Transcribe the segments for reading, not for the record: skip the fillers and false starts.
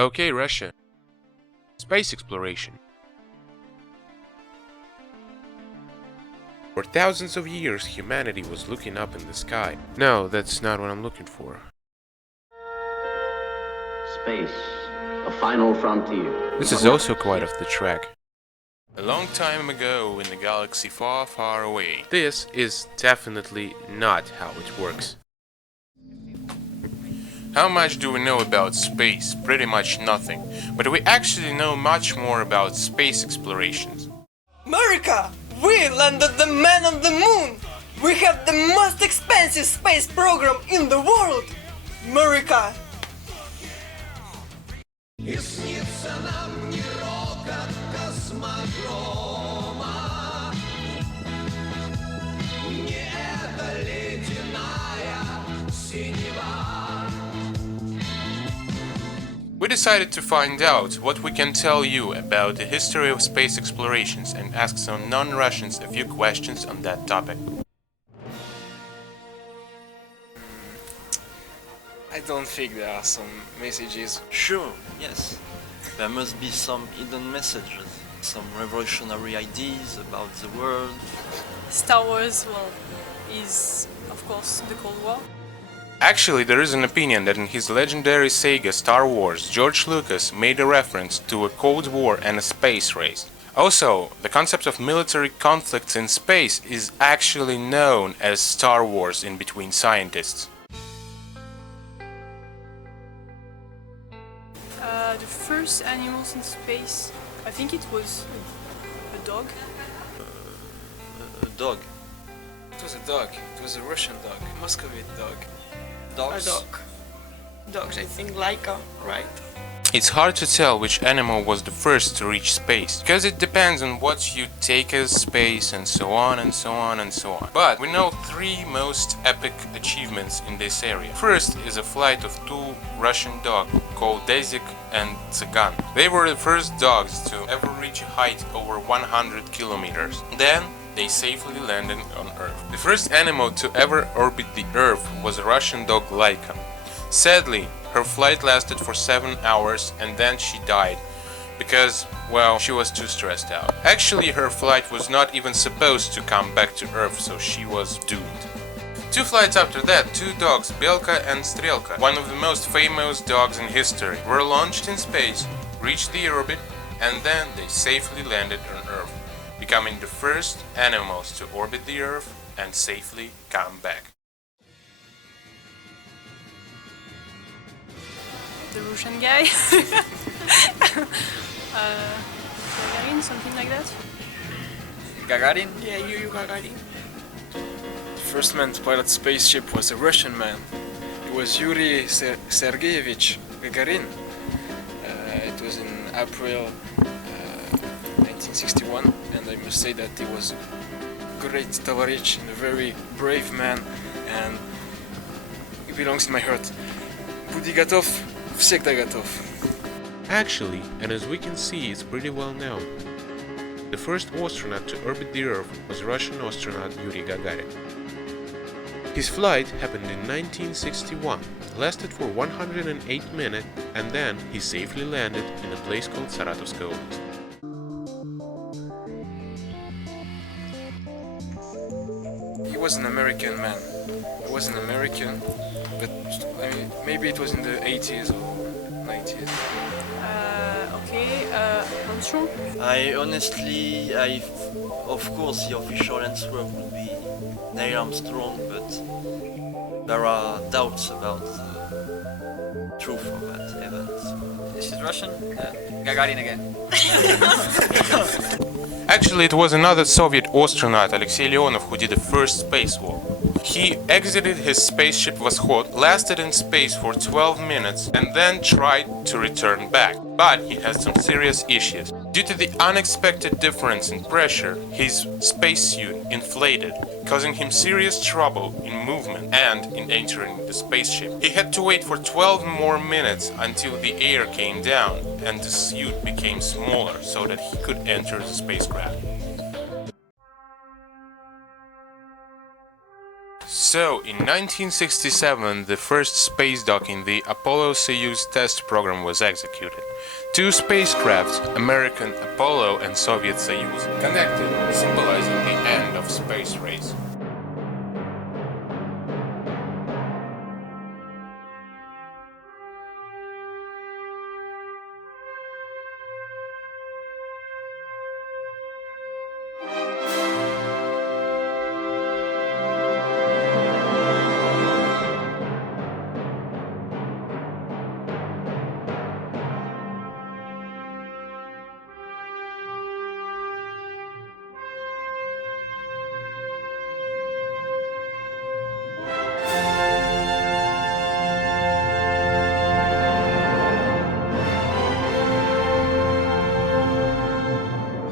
Okay, Russia. Space exploration. For thousands of years, humanity was looking up in the sky. No, that's not what I'm looking for. Space, the final frontier. This is also quite off the track. A long time ago in a galaxy far, far away. This is definitely not how it works. How much do we know about space? Pretty much nothing. But we actually know much more about space explorations. America! We landed the man on the moon! We have the most expensive space program in the world! America! We decided to find out what we can tell you about the history of space explorations and ask some non-Russians a few questions on that topic. I don't think there are some messages. Sure, yes. There must be some hidden messages, some revolutionary ideas about the world. Star Wars, well, is of course the Cold War. Actually, there is an opinion that in his legendary saga Star Wars, George Lucas made a reference to a Cold War and a space race. Also, the concept of military conflicts in space is actually known as Star Wars in between scientists. The first animals in space, I think it was a dog. A dog. It was a dog. It was a Russian dog. Muscovite dog. Dogs? A dog. Dogs, I think Laika, right? It's hard to tell which animal was the first to reach space, because it depends on what you take as space and so on and so on and so on. But we know three most epic achievements in this area. First is a flight of two Russian dogs called Dezik and Tsygan. They were the first dogs to ever reach a height over 100 kilometers. Then they safely landed on Earth. The first animal to ever orbit the Earth was a Russian dog Laika. Sadly, her flight lasted for 7 hours and then she died because, well, she was too stressed out. Actually, her flight was not even supposed to come back to Earth, so she was doomed. Two flights after that, two dogs, Belka and Strelka, one of the most famous dogs in history, were launched in space, reached the orbit, and then they safely landed on Earth, becoming the first animals to orbit the Earth and safely come back. The Russian guy. Gagarin, something like that. Gagarin? Yeah, Yuri Gagarin. The first man to pilot a spaceship was a Russian man. It was Yuri Sergeyevich Gagarin. It was in April 1961, and I must say that he was a great tovarich and a very brave man, and he belongs in my heart. Будь готов, всегда готов. Actually, and as we can see, it's pretty well known. The first astronaut to orbit the Earth was Russian astronaut Yuri Gagarin. His flight happened in 1961, lasted for 108 minutes, and then he safely landed in a place called Saratovskaya Oblast. He was an American man. He was an American, but I mean, maybe it was in the 80s or 90s. Okay, Armstrong. Of course, the official answer would be Neil Armstrong, but there are doubts about the truth of that event. This is Russian. Gagarin again. Actually, it was another Soviet astronaut, Alexei Leonov, who did the first spacewalk. He exited his spaceship Voskhod, lasted in space for 12 minutes, and then tried to return back. But he had some serious issues. Due to the unexpected difference in pressure, his spacesuit inflated, causing him serious trouble in movement and in entering the spaceship. He had to wait for 12 more minutes until the air came down and the suit became smaller so that he could enter the spacecraft. So, in 1967, the first space dock in the Apollo-Soyuz test program was executed. Two spacecrafts, American Apollo and Soviet Soyuz, connected, symbolizing the end of space race.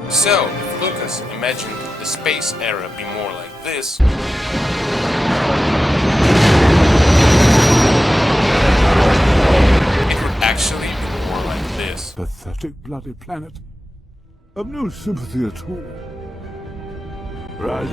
So, if Lucas imagined the space era be more like this, it would actually be more like this. Pathetic bloody planet. Of no sympathy at all. Rise